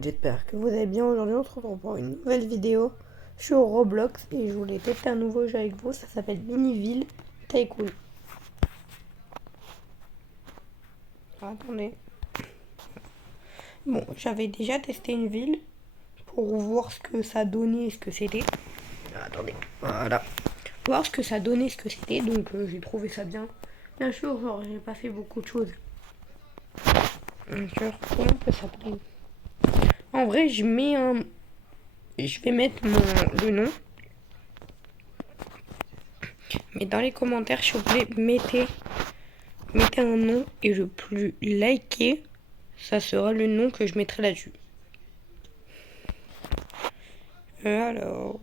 monde, j'espère que vous allez bien. Aujourd'hui on se retrouve pour une nouvelle vidéo sur Roblox et je voulais tester un nouveau jeu avec vous, ça s'appelle Miniville Tycoon. Attendez. Bon, j'avais déjà testé une ville pour voir ce que ça donnait et ce que c'était. Attendez, voilà. Voir ce que ça donnait, ce que c'était, donc j'ai trouvé ça bien. Bien sûr, genre j'ai pas fait beaucoup de choses. Bien sûr, comment que ça s'appelle? En vrai, je vais mettre le nom. Mais dans les commentaires, s'il vous plaît, mettez un nom et le plus liké, ça sera le nom que je mettrai là-dessus. Alors,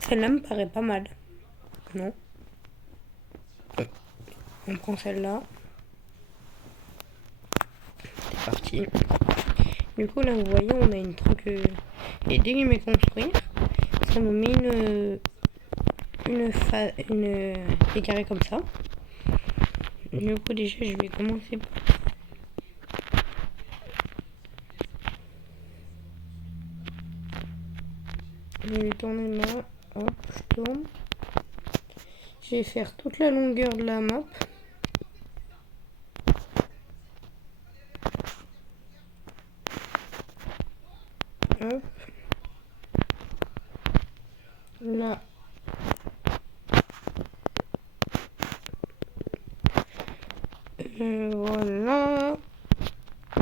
celle-là me paraît pas mal. Non? On prend celle-là. C'est parti. Du coup, là, vous voyez, on a une truc et dès qu'il met construire, ça nous met des carrés comme ça. Du coup, déjà, je vais commencer par... Je vais tourner là. Hop, je tourne. Je vais faire toute la longueur de la map. Hop. Là. Voilà.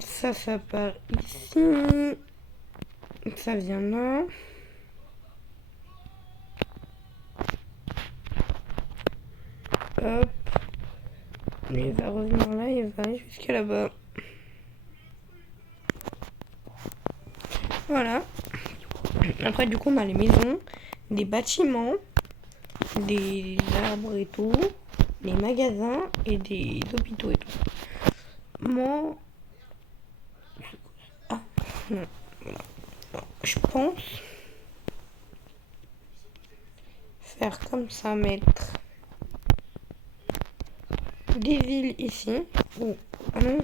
Ça part ici. Ça vient là. Hop. Lui, il va revenir là, il va aller jusqu'à là-bas. Voilà. Après, du coup, on a les maisons, des bâtiments, des arbres et tout, des magasins et des hôpitaux et tout. Moi... Ah, non. Je pense faire comme ça, mettre des villes ici. Oh, ah non.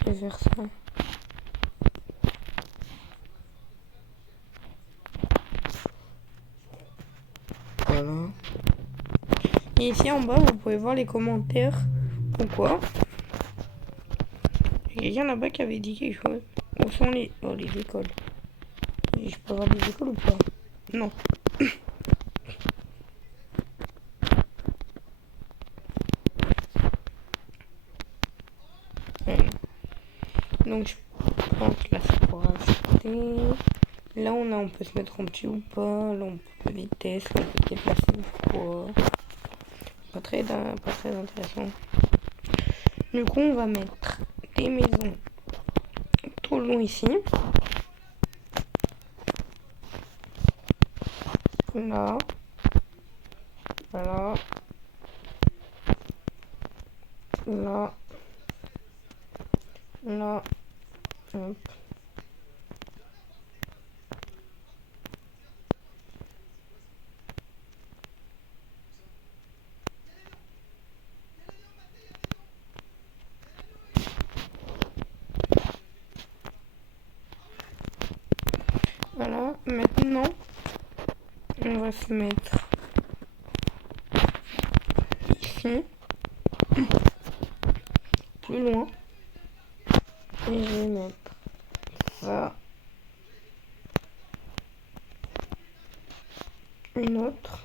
Je vais faire ça. Voilà. Et ici en bas, vous pouvez voir les commentaires. Pourquoi? Il y a quelqu'un là-bas qui avait dit quelque chose. Où sont les écoles? Je peux avoir des écoles ou pas? Non. Donc je pense que là c'est pour acheter. Là on peut se mettre en petit ou pas. Là on peut vitesse, on peut se déplacer ou quoi. Pas très intéressant. Du coup on va mettre des maisons tout le long ici. Là. Voilà. Là. Là. Hop. Voilà. Maintenant, on va se mettre ici. Plus loin. Et je vais mettre ça. Une autre.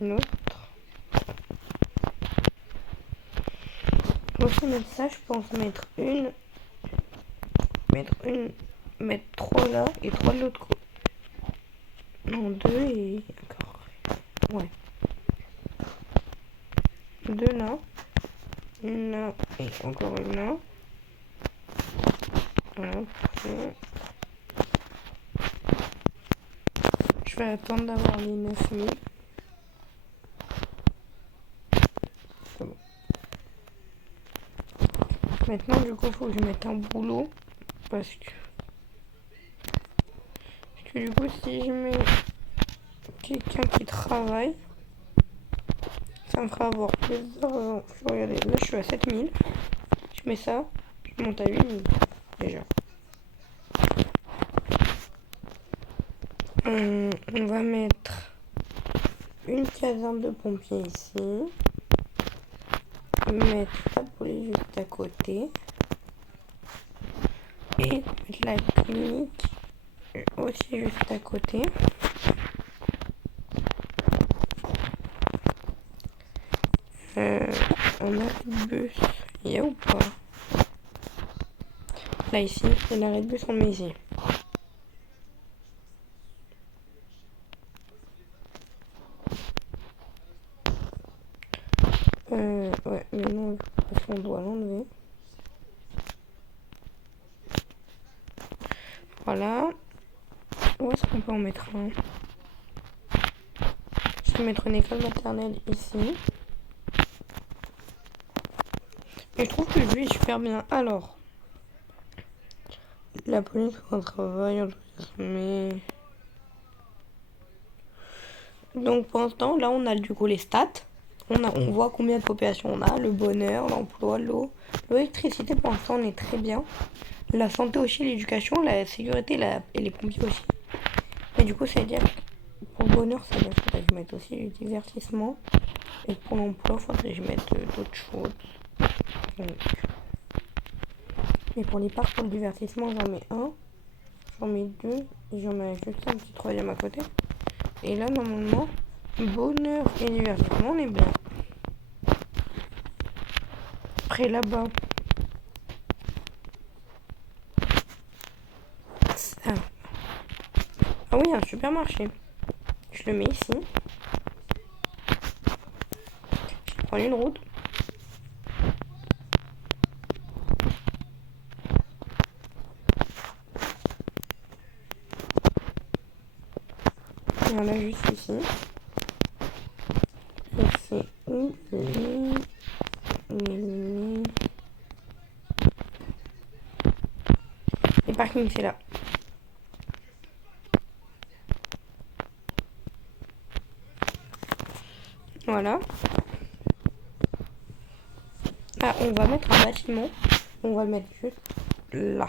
Une autre. Pour se mettre ça, je pense mettre mettre 3 là et 3 de l'autre côté. Non, 2 et encore. Ouais. 2 là. Une là et encore une là. Voilà, parfait. Je vais attendre d'avoir les 9000. C'est bon. Maintenant, du coup, il faut que je mette un boulot. Parce que du coup, si je mets quelqu'un qui travaille, Ça me fera avoir plus d'argent. Regardez, là je suis à 7000. Je mets ça, je monte à 8000 déjà. On va mettre une caserne de pompiers ici. Mettre la police juste à côté. Et mettre la clinique aussi juste à côté. Un arrêt de bus, il y a ou pas? Là ici, il y a l'arrêt de bus, on le met ici. Ouais, mais non, parce qu'on doit l'enlever. Voilà. Où est-ce qu'on peut en mettre un? Je vais mettre une école maternelle ici. Et je trouve que lui est super bien. Alors, la police fait un travail mais... Donc pour l'instant, là on a du coup les stats. On voit combien de population on a, le bonheur, l'emploi, l'eau. L'électricité pour l'instant on est très bien. La santé aussi, l'éducation, la sécurité et les pompiers aussi. Mais du coup, ça veut dire pour le bonheur, ça veut dire que je mette aussi le divertissement. Et pour l'emploi, il faudrait que je mette d'autres choses. Donc. Et pour les parcs, pour le divertissement, j'en mets un. J'en mets deux. Et j'en mets juste un petit troisième à côté. Et là, normalement, bonheur et divertissement, on est bien. Après, là-bas. Ça. Ah oui, un supermarché. Je le mets ici. Je prends une route. Et on a juste ici. Ici. Et parking, c'est là. Voilà. Ah, on va mettre un bâtiment. On va le mettre juste là.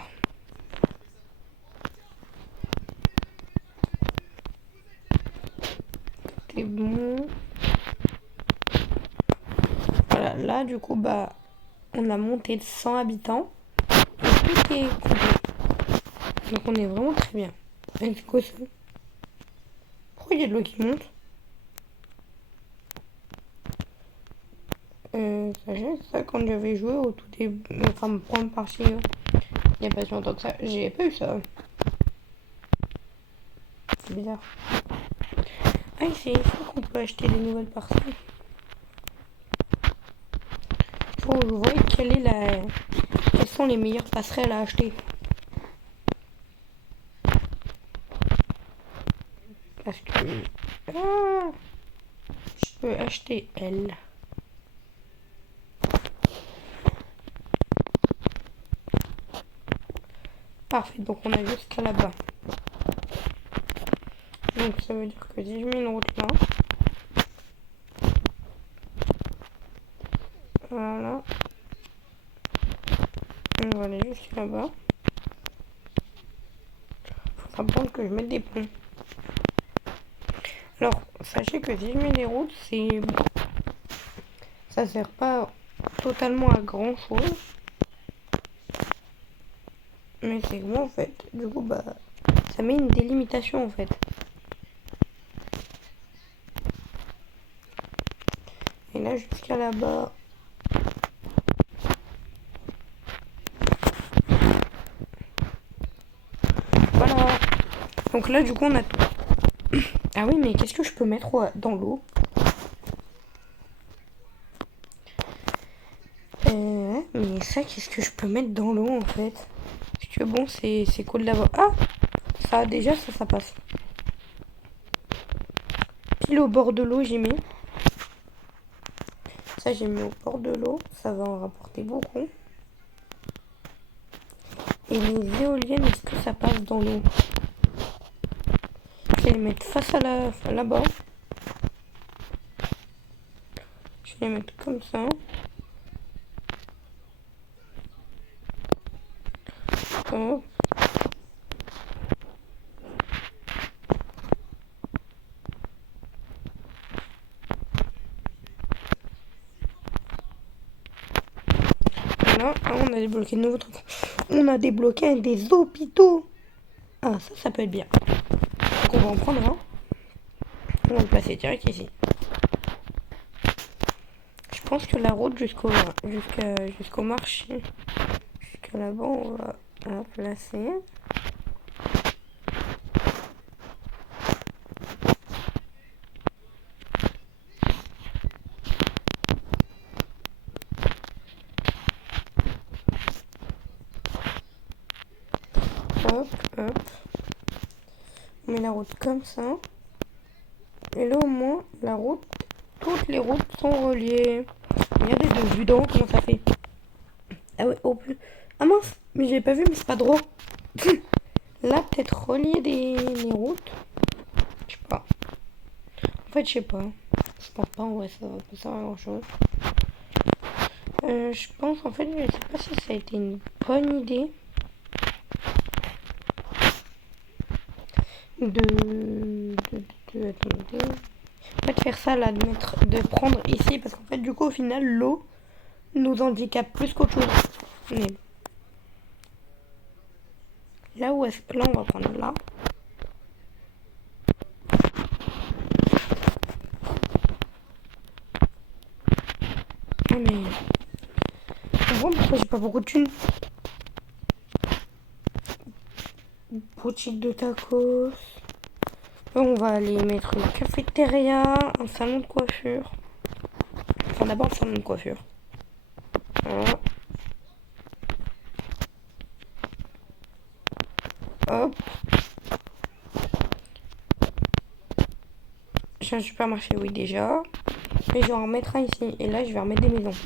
C'est bon. Voilà, là du coup, bah, on a monté de 100 habitants. Et tout est complet. Donc on est vraiment très bien. Avec quoi ça? Pourquoi il y a de l'eau qui monte? Ça, quand j'avais joué au tout début, enfin, me prendre partie, il n'y a pas si longtemps que ça, j'ai pas eu ça. C'est bizarre. Ah, c'est ici qu'on peut acheter des nouvelles parcelles. Faut que je vois quelles sont les meilleures passerelles à acheter. Parce que... Ah, je peux acheter elle. Parfait, donc on a jusqu'à là-bas. Donc ça veut dire que si je mets une route là, voilà, on va aller jusqu'à là-bas. Faudra prendre que je mette des ponts. Alors, sachez que si je mets des routes, ça sert pas totalement à grand chose. Mais c'est que moi en fait, du coup bah ça met une délimitation en fait. Et là jusqu'à là-bas. Voilà. Donc là du coup on a tout. Ah oui mais qu'est-ce que je peux mettre dans l'eau? Mais ça qu'est-ce que je peux mettre dans l'eau en fait? Parce que bon c'est cool d'avoir. Ah ça déjà ça passe. Pile au bord de l'eau j'ai mis. Ça j'ai mis au bord de l'eau. Ça va en rapporter beaucoup. Et les éoliennes, est-ce que ça passe dans l'eau? Je vais les mettre face à là-bas. je vais les mettre comme ça. Hop. Voilà, on a débloqué de nouveaux trucs. On a débloqué des hôpitaux. Ah, ça peut être bien. Donc on va en prendre un. On va le placer direct ici. Je pense que la route jusqu'au marché, jusqu'à là-bas, on va la placer. Hop, hop. On met la route comme ça. Et là, au moins, la route, toutes les routes sont reliées. Regardez de vue d'en haut comment ça fait. Ah ouais, au plus. Ah mince, mais j'ai pas vu, mais c'est pas droit. Là, peut-être relier les routes. Je sais pas. En fait, je sais pas. Je pense pas, en vrai, ça va pas servir à grand chose. Je pense, en fait, je sais pas si ça a été une bonne idée attendez. En fait, faire ça là, de prendre ici, parce qu'en fait, du coup, au final, l'eau nous handicape plus qu'autre chose. Mais là où est-ce que là, on va prendre là. Ah, mais on voit pourquoi j'ai pas beaucoup de thunes. Boutique de tacos. Là, on va aller mettre une cafétéria, un salon de coiffure. Enfin, d'abord, un salon de coiffure. Voilà. Hop. J'ai un supermarché, oui, déjà. Et je vais en remettre un ici. Et là, je vais remettre des maisons.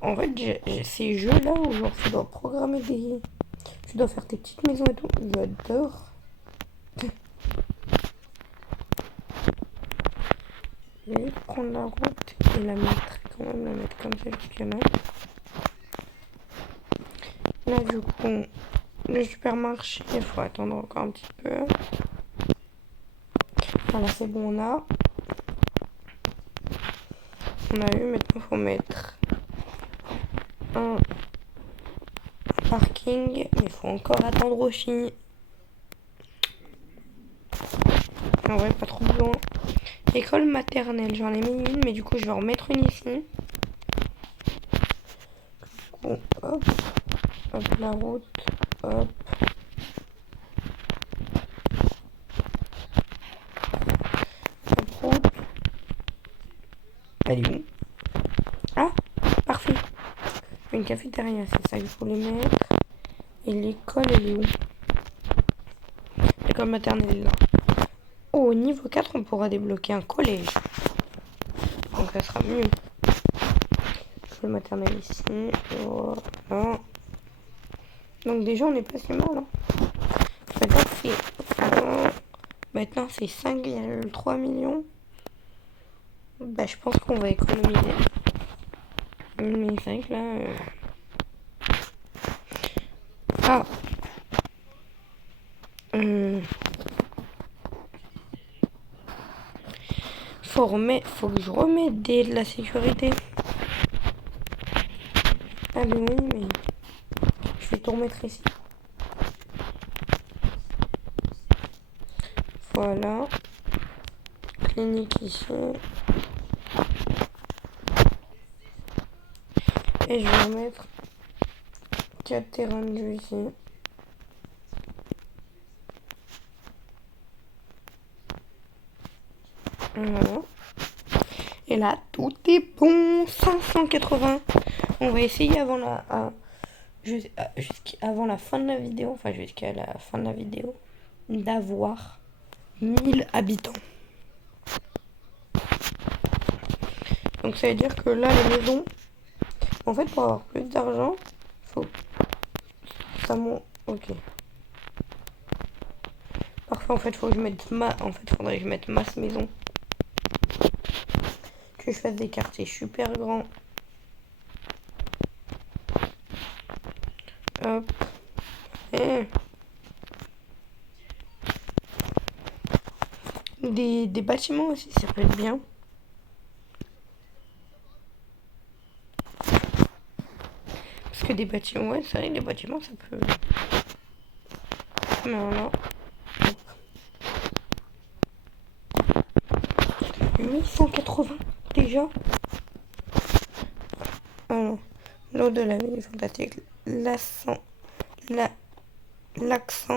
En fait, j'ai ces jeux-là où genre, tu dois programmer des... Tu dois faire tes petites maisons et tout. J'adore. Je vais prendre la route et la mettre quand même, la mettre comme ça jusqu'à là. Là, du coup, le supermarché, il faut attendre encore un petit peu. Voilà, c'est bon, on a. On a eu, maintenant, il faut mettre un parking. Mais il faut encore attendre aussi. En vrai, pas trop besoin. École maternelle, j'en ai mis une, mais du coup, je vais en remettre une ici. Bon, hop, hop, la route, hop. La route. Elle est où? Ah, parfait. Une cafétéria, c'est ça qu'il faut les mettre. Et l'école, elle est où? L'école maternelle est là. Oh, au niveau 4, on pourra débloquer un collège. Donc ça sera mieux. L'école maternelle ici. Voilà. Donc déjà, on n'est pas si mal. Hein. Maintenant, c'est 5,3 millions. Bah, je pense qu'on va économiser. Mais c'est vrai que là... Ah faut que je remette de la sécurité. Ah mais oui, mais... Je vais tout remettre ici. Voilà. Clinique ici. Et je vais remettre 4 terrains de jeu ici. Voilà. Et là, tout est bon. 580. On va essayer avant avant la fin de la vidéo, enfin jusqu'à la fin de la vidéo, d'avoir 1000 habitants. Donc ça veut dire que là, les maisons, en fait, pour avoir plus d'argent, faut... Ça monte... Ok. Parfait, en fait, faut que je mette en fait, faudrait que je mette masse maison. que je fasse des quartiers super grands. Hop. Et des bâtiments aussi, ça peut être bien. Parce que des bâtiments, ouais, c'est vrai, les bâtiments, ça peut... Voilà. 880 déjà. Alors, l'eau de la ville est fantastique. L'accent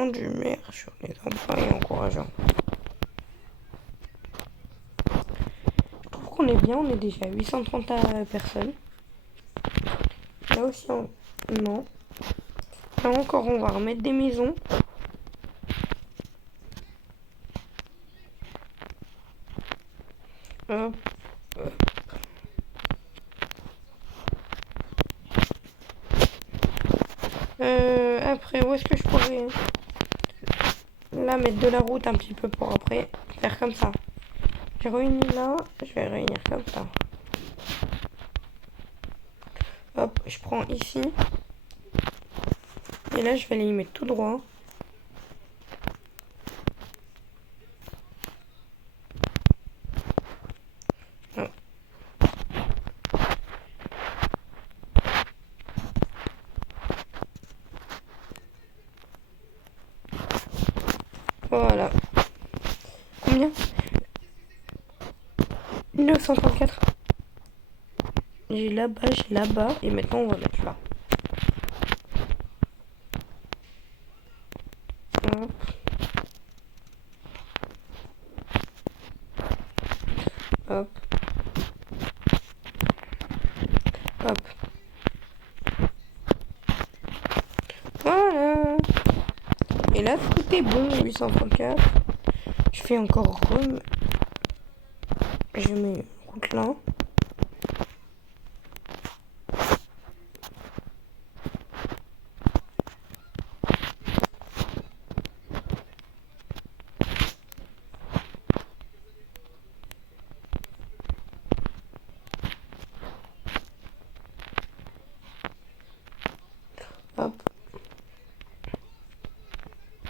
du maire sur les emplois est encourageant. Je trouve qu'on est bien, on est déjà à 830 personnes. Là aussi, non. Là encore, on va remettre des maisons. Hop. Après, où est-ce que je pourrais là mettre de la route un petit peu pour après faire comme ça. J'ai réuni là, je vais réunir comme ça. Hop, je prends ici. Et là, je vais les mettre tout droit. Hop. Voilà. Combien? 1934. J'ai là-bas, j'ai là-bas. Et maintenant, on va mettre là. Hop. Hop. Hop. Voilà. Et là, tout est bon. 834. Je fais encore je mets route là. Hop.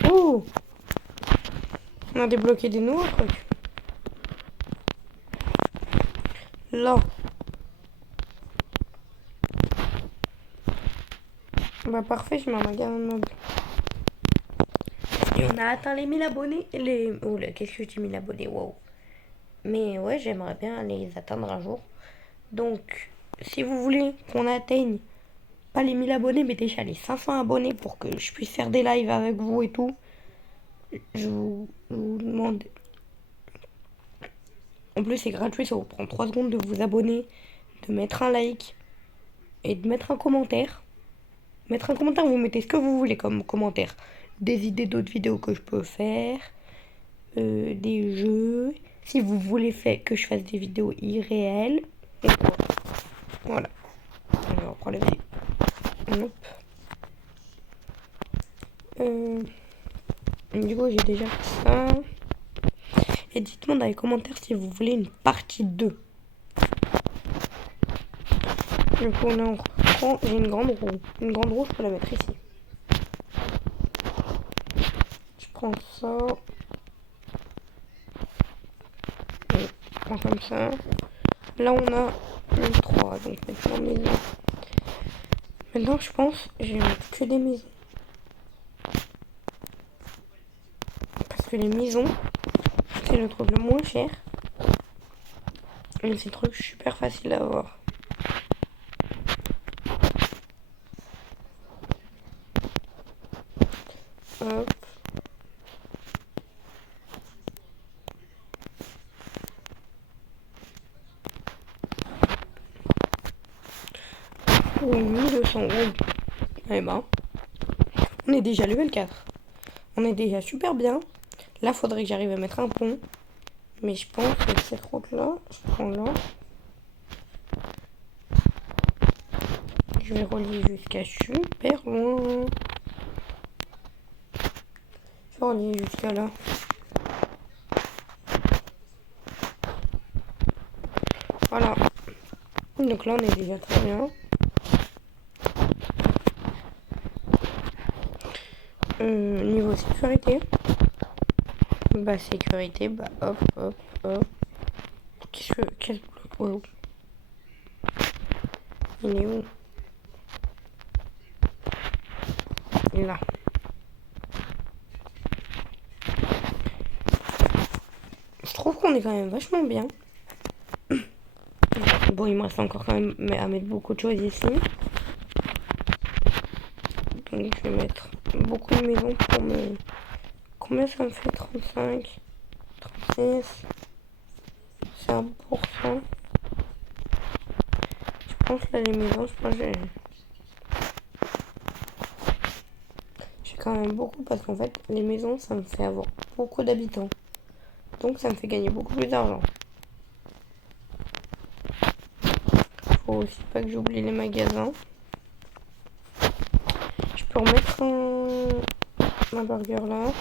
Oh! On a débloqué des nouveaux trucs. Là. Bah parfait, je mets un magasin de meubles. Et on a atteint les 1000 abonnés. Oh là, qu'est-ce que je dis 1000 abonnés? Wow. Mais ouais, j'aimerais bien les atteindre un jour. Donc, si vous voulez qu'on atteigne pas les 1000 abonnés, mais déjà les 500 abonnés pour que je puisse faire des lives avec vous et tout, je vous demande. En plus, c'est gratuit, ça vous prend 3 secondes de vous abonner, de mettre un like et de mettre un commentaire. Mettre un commentaire, vous mettez ce que vous voulez comme commentaire. Des idées d'autres vidéos que je peux faire, des jeux. Si vous voulez que je fasse des vidéos irréelles, et quoi. Voilà. Allez, on reprend les vidéos. Hop. Du coup, j'ai déjà fait ça. Et dites-moi dans les commentaires si vous voulez une partie 2. Du coup, là, on reprend. J'ai une grande roue. Une grande roue, je peux la mettre ici. Je prends ça. Et je prends comme ça. Là, on a une 3. Donc, maintenant, maison. Maintenant, je pense je vais mettre que des maisons. Parce que les maisons, c'est le truc le moins cher. Et c'est le truc super facile à avoir. Hop. Oui, 1200 euros. Eh ben, on est déjà level 4. On est déjà super bien. Là, faudrait que j'arrive à mettre un pont. Mais je pense que cette route-là, je prends là. Je vais relier jusqu'à super loin. Je vais relier jusqu'à là. Voilà. Donc là, on est déjà très bien. Niveau sécurité. Bah, sécurité, bah, hop, hop, hop. Quel bloc? Oh. Il est où? Il est là. Je trouve qu'on est quand même vachement bien. Bon, il me reste encore quand même à mettre beaucoup de choses ici. Donc, je vais mettre beaucoup de maisons pour me... Combien ça me fait? 35, 36, c'est 1%. Je pense là, les maisons, je pense que j'ai quand même beaucoup parce qu'en fait, les maisons, ça me fait avoir beaucoup d'habitants. Donc, ça me fait gagner beaucoup plus d'argent. Faut aussi pas que j'oublie les magasins. Je peux remettre un burger là.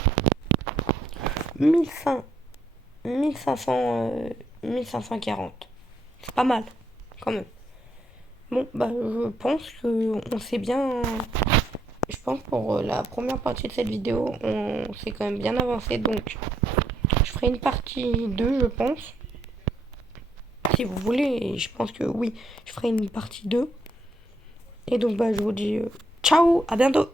1540. C'est pas mal, quand même. Bon, bah, je pense qu'on s'est bien... Je pense pour la première partie de cette vidéo, on s'est quand même bien avancé. Donc, je ferai une partie 2, je pense. Si vous voulez, je pense que oui, je ferai une partie 2. Et donc, bah, je vous dis ciao, à bientôt.